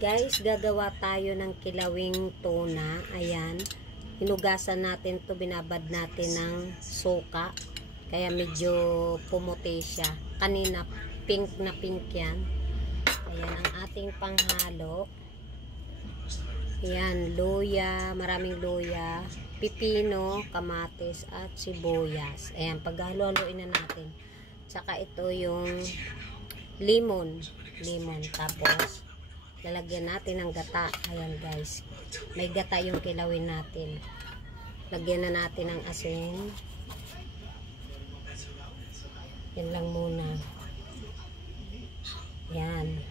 Guys, gagawa tayo ng kilawing tuna. Ayan. Hinugasan natin to, binabad natin ng suka. Kaya medyo pumuti siya. Kanina, pink na pink yan. Ayan ang ating panghalo. Ayan, luya, maraming luya, pipino, kamatis, at sibuyas. Ayan, paghalo-haloin na natin. Tsaka ito yung lemon. Tapos, lalagyan natin ng gata. Ayan guys. May gata yung kilawin natin. Lagyan na natin ng asin. Yan lang muna. Yan.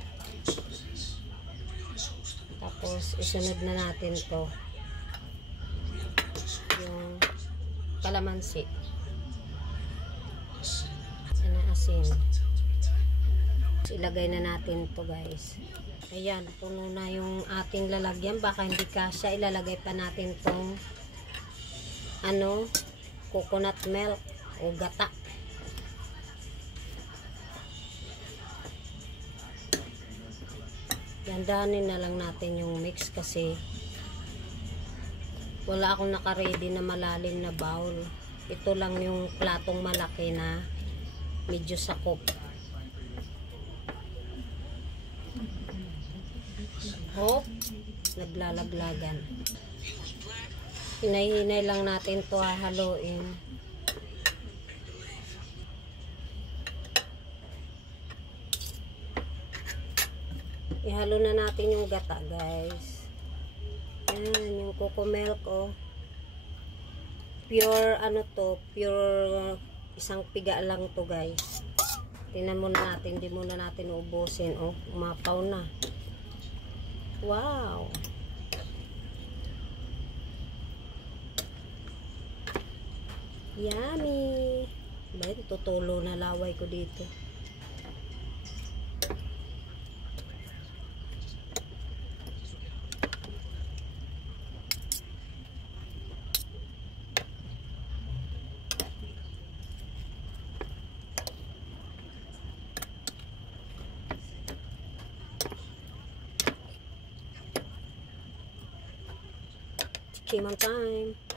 Tapos, isunod na natin to. Yung kalamansi. Yan ang asin. Ilagay na natin to guys. Ayan, puno na yung ating lalagyan. Baka hindi kasya, ilalagay pa natin tong coconut milk o gata. Dandahanin na lang natin yung mix kasi wala akong naka-ready na malalim na bowl. Ito lang yung platong malaki na medyo sakop. Naglalaglagan. Hinay-hinay lang natin to haluin. Ihalo na natin yung gata guys. Ayan, yung coco milk pure pure isang piga lang to guys. Tingnan muna natin, hindi muna natin uubusin. Umapaw na. Wow! Yummy! Ba't tutulo na laway ko dito. Came on time.